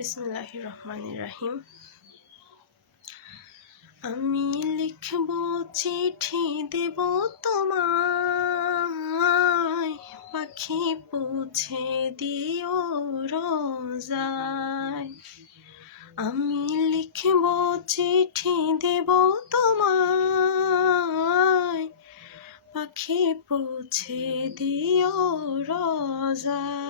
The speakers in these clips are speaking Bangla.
বিসমুল্লাহ রহমান রাহিম আমি লিখব, চিঠি দেব তোমায়, পাখি পুছে দিও রোজায়। আমি লিখব, চিঠি দেব তোমায়, পাখি পুছে দিও রোজায়।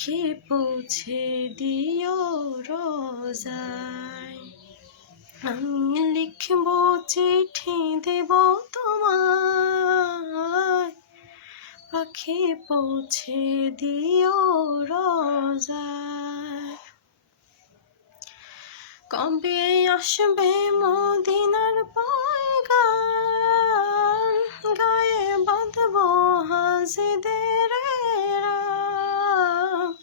পাখি পৌঁছে দিও রোজায়। আমি লিখব চিঠি, দেব তোমায়। পাখি পৌঁছে দিও রোজায়। কবে আসবে মদিনার পয়গাম? গায়ে বাঁধব হাজিদের রাম।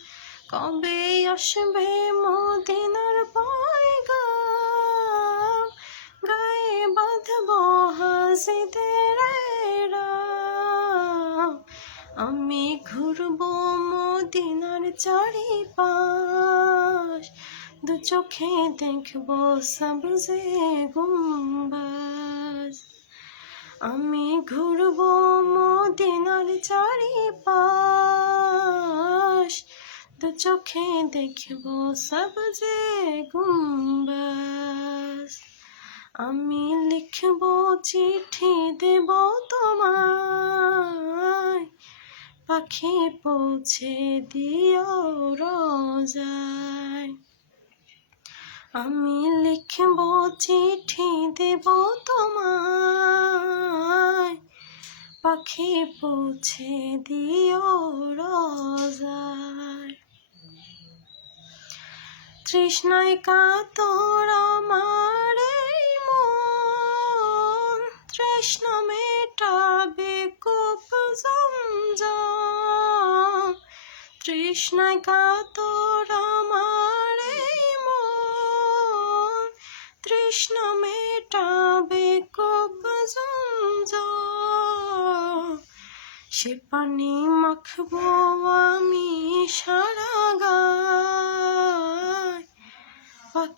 কবে আসবে মদিনার পয়গাম। গায়ে বাঁধব হাজিদের রাম। আমি ঘুরব মদিনার চারিপাশ। দু চোখে দেখব সবজে গুম্বাজ। আমি ঘুরব মদিনার চারিপাশ। দু চোখে দেখব সবজে গুম্বাজ। আমি লিখব চিঠি দেব তোমায়। পাখি পৌঁছে দিও রোজায়। আমি লিখব চিঠি দেব তোমায়। পাখি পৌঁছে দিও রোজায়। তৃষ্ণায় কাতর আমার মন। তৃষ্ণা মেটাবে কোপ তৃষ্ণায় কাতর আমার মন। তৃষ্ণা মেটাবে কোপ সে পানি মাখবো আমি সারা গায়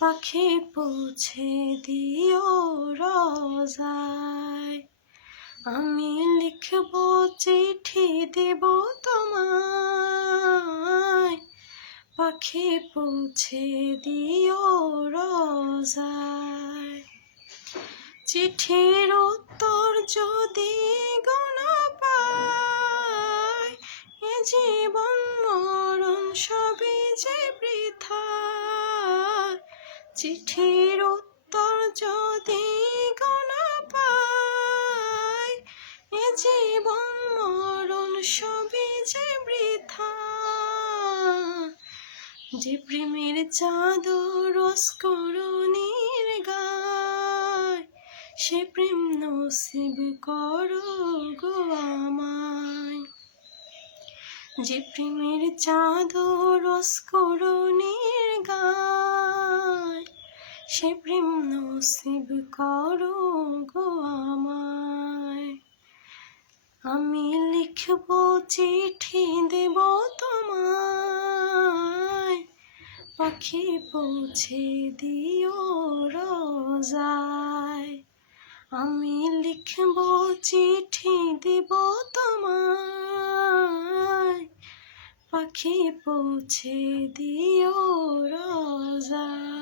পাখি পৌঁছে দিও রোজায়। আমি লিখব চিঠি দেব তোমায়। পাখি পৌঁছে দিও রোজায়। চিঠির উত্তর যদি গোনা পায়, এ জীবন মরণ সবই যে বৃথা। চিঠির উত্তর যদি গোনা পায় এ জীবন মরণ সবই যে বৃথা। যে প্রেমের চাদর রসকরণীর গায়, সে প্রেম নসিব করো গো আমায়। যে প্রেমের চাদর রসকরণীর গায় সে প্রেম নসিব করো গো আমায়। আমি লিখব চিঠি দেব তোমায়। পাখি পৌঁছে দিও রোজায়। আমি লিখব চিঠি দেব তোমায়। পাখি পৌঁছে দিও রোজায়।